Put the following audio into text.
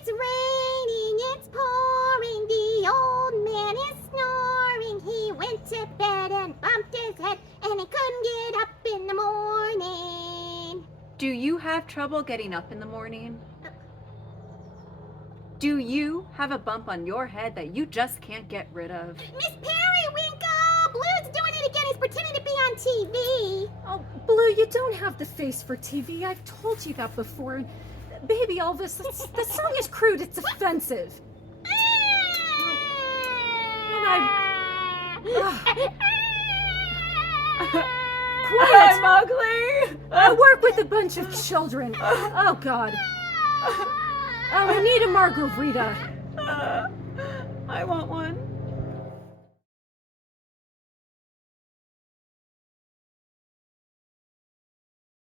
It's raining, it's pouring, the old man is snoring. He went to bed and bumped his head, and he couldn't get up in the morning. Do you have trouble getting up in the morning? Do you have a bump on your head that you just can't get rid of? Miss Periwinkle! Blue's doing it again. He's pretending to be on TV. Oh, Blue, you don't have the face for TV. I've told you that before. Baby Elvis, the song is crude. It's offensive. Quiet! I'm ugly! I work with a bunch of children. Oh, God. Oh, I need a margarita. I want one.